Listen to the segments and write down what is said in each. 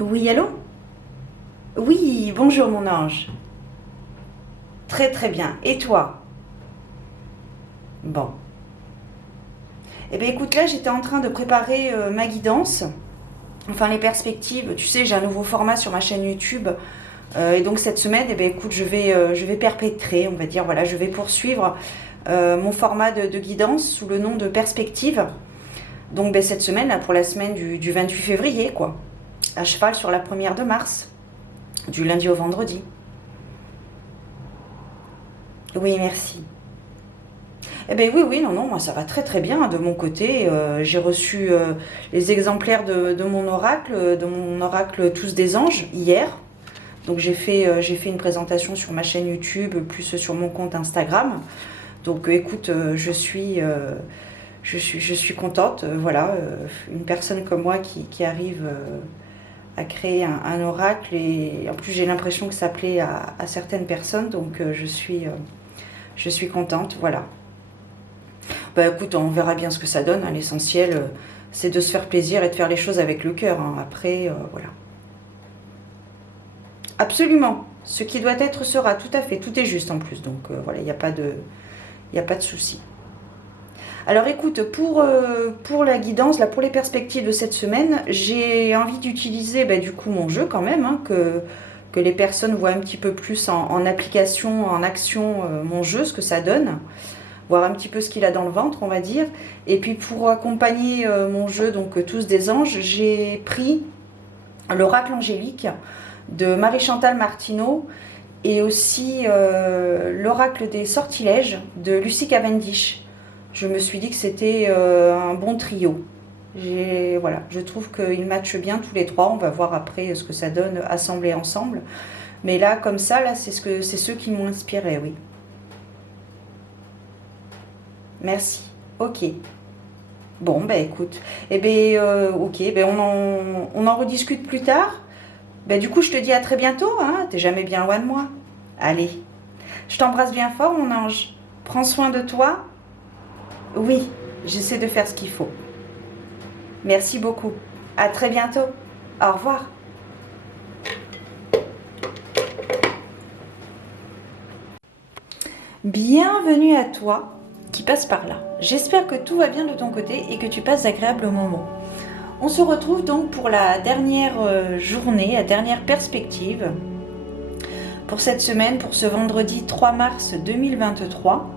Oui, allô? Oui, bonjour mon ange. Très très bien. Et toi? Bon. Eh bien écoute, là j'étais en train de préparer ma guidance, enfin les perspectives. Tu sais, j'ai un nouveau format sur ma chaîne YouTube. Et donc cette semaine, eh bien écoute, je vais perpétrer, on va dire, voilà, je vais poursuivre mon format de guidance sous le nom de perspective. Donc ben, cette semaine, là, pour la semaine du 28 février, quoi. À cheval sur la première de mars, du lundi au vendredi. Oui, merci. Eh bien oui, oui, non, non, moi ça va très très bien de mon côté. J'ai reçu les exemplaires de mon oracle Tous des anges hier. Donc j'ai fait une présentation sur ma chaîne YouTube, plus sur mon compte Instagram. Donc écoute, je suis contente. Voilà, une personne comme moi qui arrive à créer un oracle. Et en plus j'ai l'impression que ça plaît à certaines personnes. Donc je suis contente, voilà. Bah écoute, on verra bien ce que ça donne, hein. L'essentiel, c'est de se faire plaisir et de faire les choses avec le cœur, hein. Après, voilà. Absolument. Ce qui doit être sera, tout à fait. Tout est juste en plus. Donc voilà, il n'y a pas de souci. Alors écoute, pour la guidance, là, pour les perspectives de cette semaine, j'ai envie d'utiliser bah, du coup mon jeu quand même, hein, que les personnes voient un petit peu plus en application, en action, mon jeu, ce que ça donne. Voir un petit peu ce qu'il a dans le ventre, on va dire. Et puis pour accompagner mon jeu, donc Tous des anges, j'ai pris l'oracle angélique de Marie-Chantal Martineau et aussi l'oracle des sortilèges de Lucy Cavendish. Je me suis dit que c'était un bon trio. Voilà, je trouve qu'ils matchent bien tous les trois. On va voir après ce que ça donne assemblés ensemble. Mais là, comme ça, là, c'est ceux qui m'ont inspiré, oui. Merci. Ok. Bon, ben écoute. Eh ben, ok, ben on en rediscute plus tard. Ben du coup, je te dis à très bientôt, hein. T'es jamais bien loin de moi. Allez. Je t'embrasse bien fort, mon ange. Prends soin de toi. Oui, j'essaie de faire ce qu'il faut. Merci beaucoup. À très bientôt. Au revoir. Bienvenue à toi qui passe par là. J'espère que tout va bien de ton côté et que tu passes d'agréables moments. On se retrouve donc pour la dernière journée, la dernière perspective pour cette semaine, pour ce vendredi 3 mars 2023.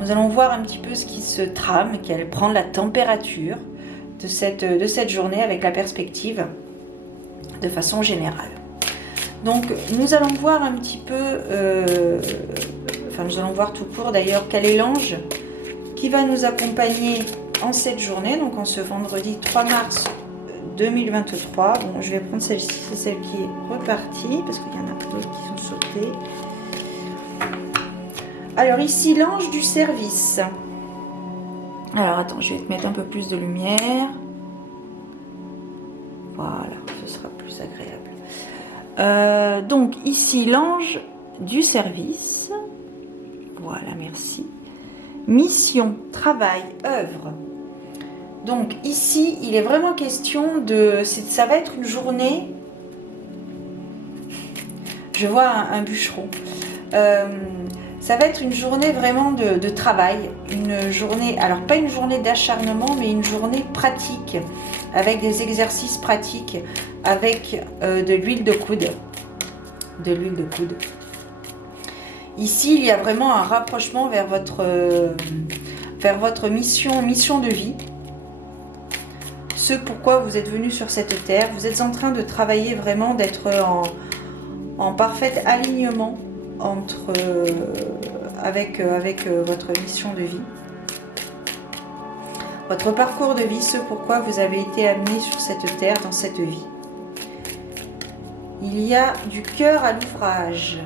Nous allons voir un petit peu ce qui se trame, quelle prend la température de cette journée avec la perspective de façon générale. Donc nous allons voir un petit peu, nous allons voir tout court d'ailleurs quel est l'ange qui va nous accompagner en cette journée, donc en ce vendredi 3 mars 2023. Bon, je vais prendre celle-ci, c'est celle qui est repartie, parce qu'il y en a d'autres qui sont sautées. Alors ici, l'ange du service. Alors attends, je vais te mettre un peu plus de lumière. Voilà, ce sera plus agréable. Donc ici, l'ange du service. Voilà, merci. Mission, travail, œuvre. Donc ici, il est vraiment question ça va être une journée. Je vois un bûcheron. Ça va être une journée vraiment de travail. Une journée, alors pas une journée d'acharnement, mais une journée pratique, avec des exercices pratiques, avec de l'huile de coude. De l'huile de coude. Ici, il y a vraiment un rapprochement vers votre mission de vie. Ce pourquoi vous êtes venu sur cette terre. Vous êtes en train de travailler vraiment, d'être en parfait alignement avec votre mission de vie. Votre parcours de vie, ce pourquoi vous avez été amené sur cette terre, dans cette vie. Il y a du cœur à l'ouvrage.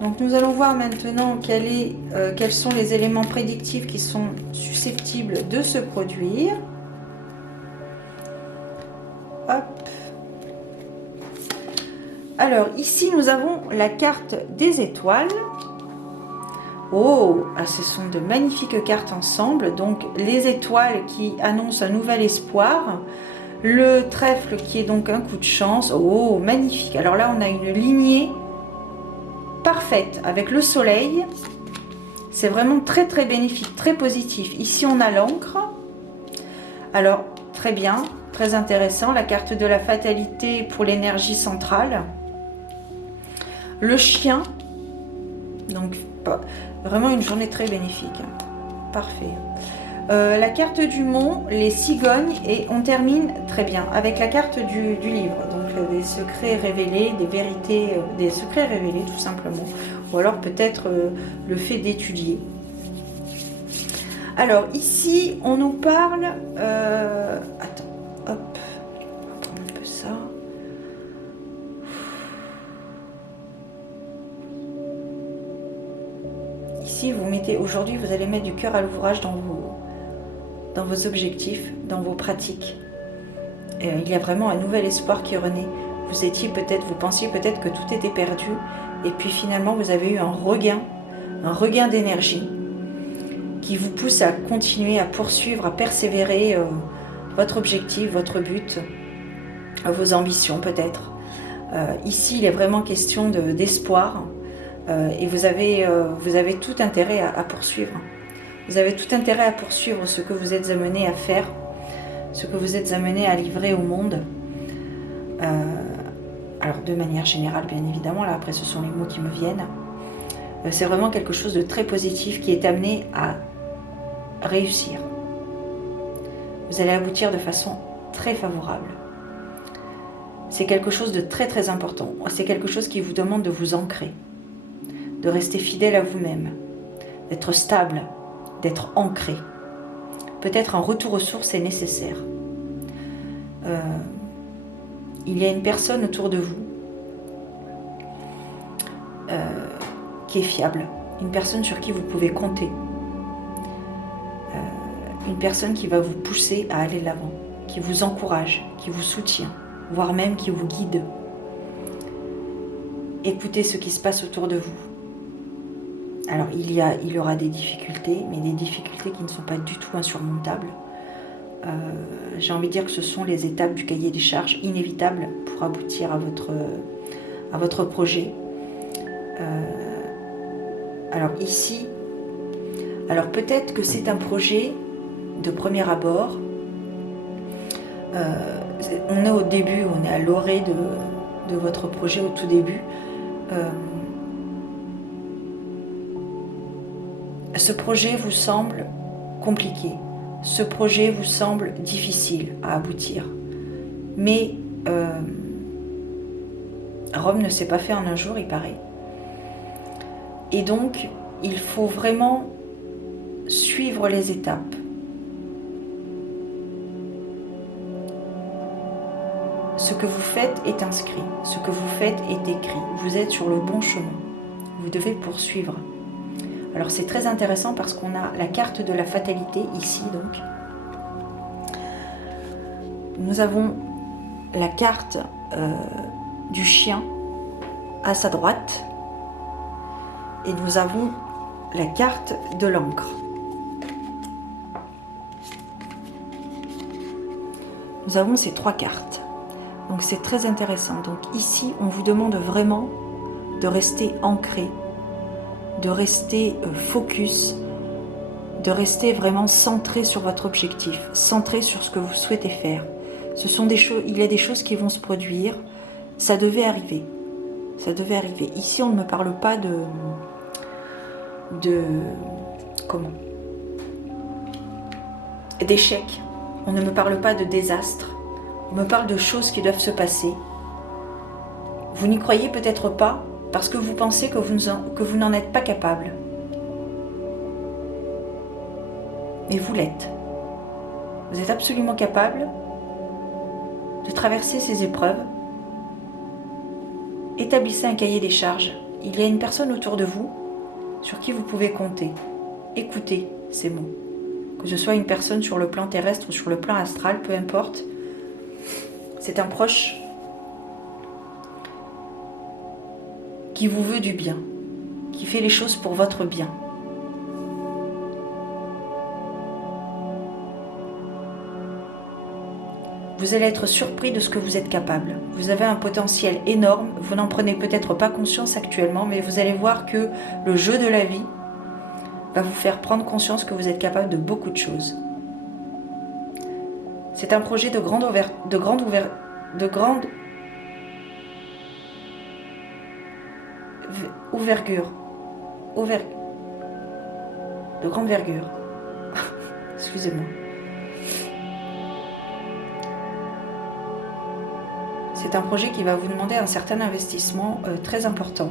Donc nous allons voir maintenant quels sont les éléments prédictifs qui sont susceptibles de se produire. Hop. Alors ici nous avons la carte des étoiles. Oh, ce sont de magnifiques cartes ensemble. Donc les étoiles qui annoncent un nouvel espoir, Le trèfle qui est donc un coup de chance. Oh, magnifique. Alors là, on a une lignée parfaite avec le soleil. C'est vraiment très très bénéfique, très positif. Ici, on a l'encre. Alors, très bien, très intéressant. La carte de la fatalité pour l'énergie centrale. Le chien. Donc, vraiment une journée très bénéfique. Parfait. La carte du mont, les cigognes, et on termine très bien avec la carte du livre. Donc, des secrets révélés, des vérités, des secrets révélés tout simplement. Ou alors peut-être le fait d'étudier. Alors ici, on nous parle... attends, hop, on va prendre un peu ça. Ici, vous mettez... Aujourd'hui, vous allez mettre du cœur à l'ouvrage dans vos objectifs, dans vos pratiques. Il y a vraiment un nouvel espoir qui renaît. Vous pensiez peut-être que tout était perdu, et puis finalement, vous avez eu un regain d'énergie, qui vous pousse à continuer, à poursuivre, à persévérer votre objectif, votre but, vos ambitions peut-être. Ici, il est vraiment question d'espoir et vous avez tout intérêt à poursuivre. Vous avez tout intérêt à poursuivre ce que vous êtes amené à faire, ce que vous êtes amené à livrer au monde. Alors de manière générale, bien évidemment, là après ce sont les mots qui me viennent. C'est vraiment quelque chose de très positif qui est amené à réussir. Vous allez aboutir de façon très favorable. C'est quelque chose de très très important. C'est quelque chose qui vous demande de vous ancrer, de rester fidèle à vous-même, d'être stable, d'être ancré. Peut-être un retour aux sources est nécessaire. Il y a une personne autour de vous qui est fiable, une personne sur qui vous pouvez compter, une personne qui va vous pousser à aller de l'avant, qui vous encourage, qui vous soutient, voire même qui vous guide. Écoutez ce qui se passe autour de vous. Alors il y aura des difficultés, mais des difficultés qui ne sont pas du tout insurmontables. J'ai envie de dire que ce sont les étapes du cahier des charges inévitables pour aboutir à votre projet. Alors ici, alors peut-être que c'est un projet de premier abord. On est au début, on est à l'orée de votre projet au tout début. Ce projet vous semble compliqué. Ce projet vous semble difficile à aboutir. Mais Rome ne s'est pas fait en un jour, il paraît. Et donc, il faut vraiment suivre les étapes. Ce que vous faites est inscrit, ce que vous faites est écrit. Vous êtes sur le bon chemin. Vous devez poursuivre. Alors c'est très intéressant parce qu'on a la carte de la fatalité ici donc. Nous avons la carte du chien à sa droite et nous avons la carte de l'encre. Nous avons ces trois cartes. Donc c'est très intéressant. Donc ici, on vous demande vraiment de rester ancré, de rester focus, de rester vraiment centré sur votre objectif, centré sur ce que vous souhaitez faire. Ce sont des choses, il y a des choses qui vont se produire. Ça devait arriver. Ça devait arriver. Ici, on ne me parle pas d'échec. On ne me parle pas de désastre. On me parle de choses qui doivent se passer. Vous n'y croyez peut-être pas parce que vous pensez que vous n'en êtes pas capable. Mais vous l'êtes. Vous êtes absolument capable de traverser ces épreuves. Établissez un cahier des charges. Il y a une personne autour de vous sur qui vous pouvez compter. Écoutez ces mots. Que ce soit une personne sur le plan terrestre ou sur le plan astral, peu importe. C'est un proche qui vous veut du bien, qui fait les choses pour votre bien. Vous allez être surpris de ce que vous êtes capable. Vous avez un potentiel énorme, vous n'en prenez peut-être pas conscience actuellement, mais vous allez voir que le jeu de la vie va vous faire prendre conscience que vous êtes capable de beaucoup de choses. C'est un projet de grande envergure. Excusez-moi. C'est un projet qui va vous demander un certain investissement très important,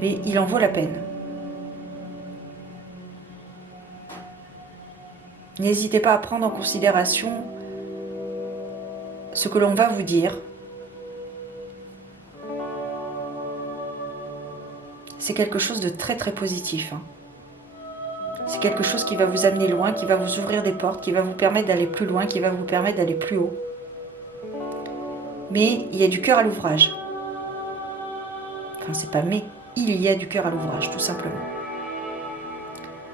mais il en vaut la peine. N'hésitez pas à prendre en considération ce que l'on va vous dire. C'est quelque chose de très très positif. C'est quelque chose qui va vous amener loin, qui va vous ouvrir des portes, qui va vous permettre d'aller plus loin, qui va vous permettre d'aller plus haut. Mais il y a du cœur à l'ouvrage. Enfin, c'est pas mais, il y a du cœur à l'ouvrage, tout simplement.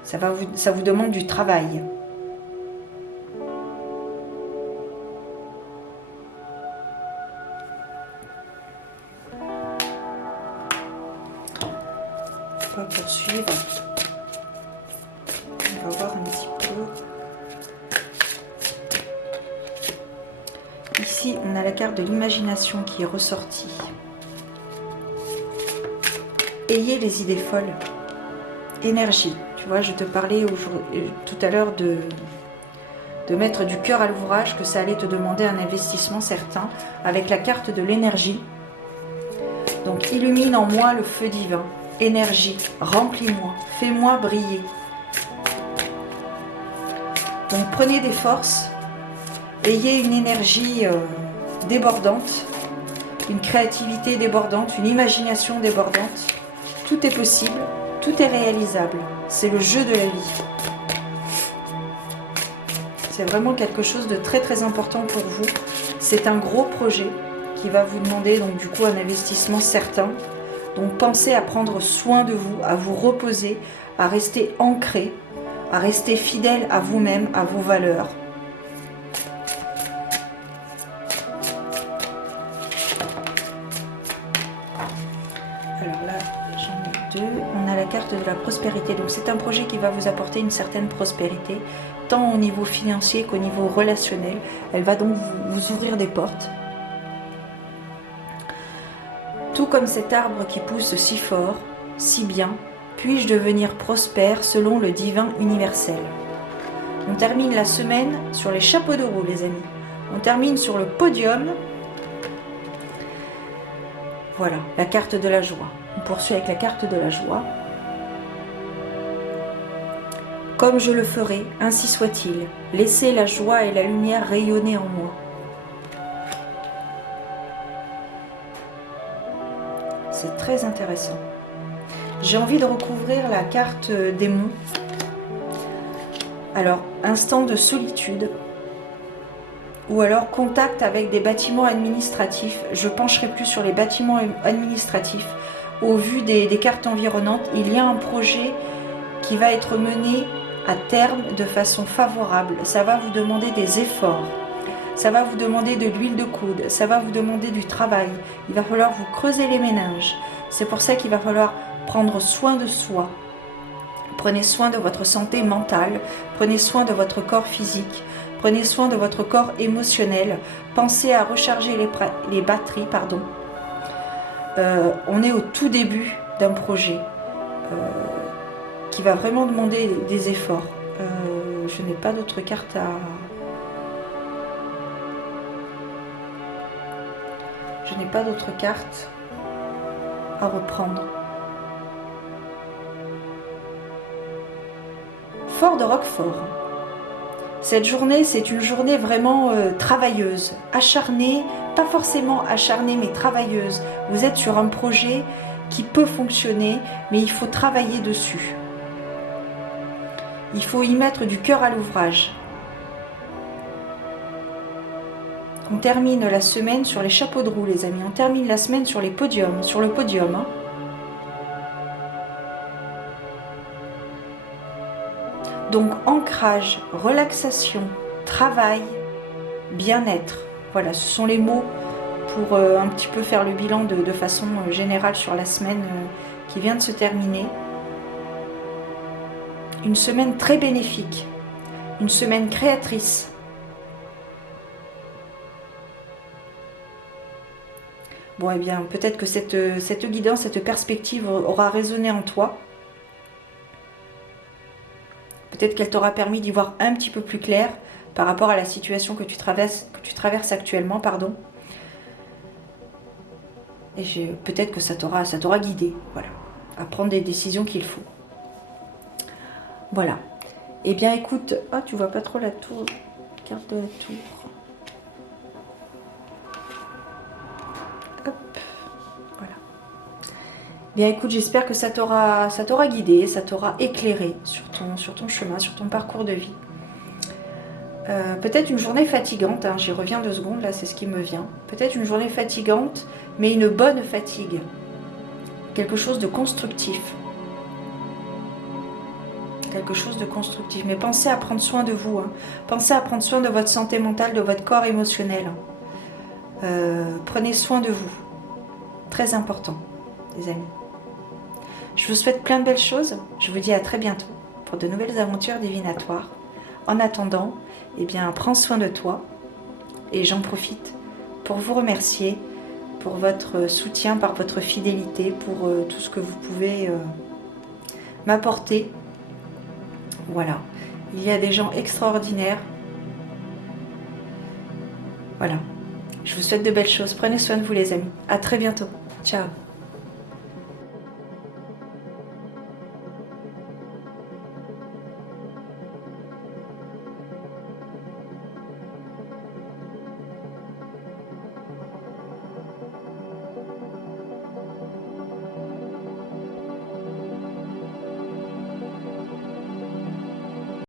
Ça vous demande du travail. On va poursuivre. On va voir un petit peu. Ici, on a la carte de l'imagination qui est ressortie. Ayez les idées folles. Énergie. Tu vois, je te parlais tout à l'heure de mettre du cœur à l'ouvrage, que ça allait te demander un investissement certain, avec la carte de l'énergie. Donc, illumine en moi le feu divin. Énergie, remplis-moi, fais-moi briller. Donc, prenez des forces, ayez une énergie débordante, une créativité débordante, une imagination débordante. Tout est possible, tout est réalisable. C'est le jeu de la vie. C'est vraiment quelque chose de très très important pour vous. C'est un gros projet qui va vous demander donc du coup un investissement certain. Donc pensez à prendre soin de vous, à vous reposer, à rester ancré, à rester fidèle à vous-même, à vos valeurs. Alors là, j'en ai deux. On a la carte de la prospérité. Donc c'est un projet qui va vous apporter une certaine prospérité, tant au niveau financier qu'au niveau relationnel. Elle va donc vous ouvrir des portes. Tout comme cet arbre qui pousse si fort, si bien, puis-je devenir prospère selon le divin universel. On termine la semaine sur les chapeaux de roue, les amis. On termine sur le podium. Voilà, la carte de la joie. On poursuit avec la carte de la joie. Comme je le ferai, ainsi soit-il. Laissez la joie et la lumière rayonner en moi. C'est très intéressant. J'ai envie de recouvrir la carte démon. Alors, instant de solitude. Ou alors contact avec des bâtiments administratifs. Je pencherai plus sur les bâtiments administratifs. Au vu des cartes environnantes, il y a un projet qui va être mené à terme de façon favorable. Ça va vous demander des efforts. Ça va vous demander de l'huile de coude, ça va vous demander du travail. Il va falloir vous creuser les méninges. C'est pour ça qu'il va falloir prendre soin de soi. Prenez soin de votre santé mentale, prenez soin de votre corps physique, prenez soin de votre corps émotionnel. Pensez à recharger les batteries. On est au tout début d'un projet qui va vraiment demander des efforts. Je n'ai pas d'autres cartes à... Je n'ai pas d'autres cartes à reprendre. Fort de Roquefort. Cette journée, c'est une journée vraiment travailleuse, acharnée, pas forcément acharnée, mais travailleuse. Vous êtes sur un projet qui peut fonctionner, mais il faut travailler dessus. Il faut y mettre du cœur à l'ouvrage. On termine la semaine sur les chapeaux de roue, les amis. On termine la semaine sur les podiums, sur le podium. Hein. Donc, ancrage, relaxation, travail, bien-être. Voilà, ce sont les mots pour un petit peu faire le bilan de façon générale sur la semaine qui vient de se terminer. Une semaine très bénéfique, une semaine créatrice. Bon, eh bien, peut-être que cette guidance, cette perspective aura résonné en toi. Peut-être qu'elle t'aura permis d'y voir un petit peu plus clair par rapport à la situation que tu traverses actuellement, pardon. Et peut-être que ça t'aura guidé, voilà, à prendre des décisions qu'il faut. Voilà. Eh bien, écoute, ah, tu vois pas trop la tour, carte de la tour. Hop, voilà. Bien, écoute, j'espère que ça t'aura guidé, ça t'aura éclairé sur ton chemin, sur ton parcours de vie. Peut-être une journée fatigante, hein, j'y reviens 2 secondes, là c'est ce qui me vient. Peut-être une journée fatigante, mais une bonne fatigue. Quelque chose de constructif. Quelque chose de constructif. Mais pensez à prendre soin de vous. Hein. Pensez à prendre soin de votre santé mentale, de votre corps émotionnel. Prenez soin de vous. Très important, les amis. Je vous souhaite plein de belles choses. Je vous dis à très bientôt pour de nouvelles aventures divinatoires. En attendant, eh bien, prends soin de toi. Et j'en profite pour vous remercier pour votre soutien, par votre fidélité, pour tout ce que vous pouvez m'apporter. Voilà. Il y a des gens extraordinaires. Voilà. Je vous souhaite de belles choses. Prenez soin de vous, les amis. À très bientôt. Ciao.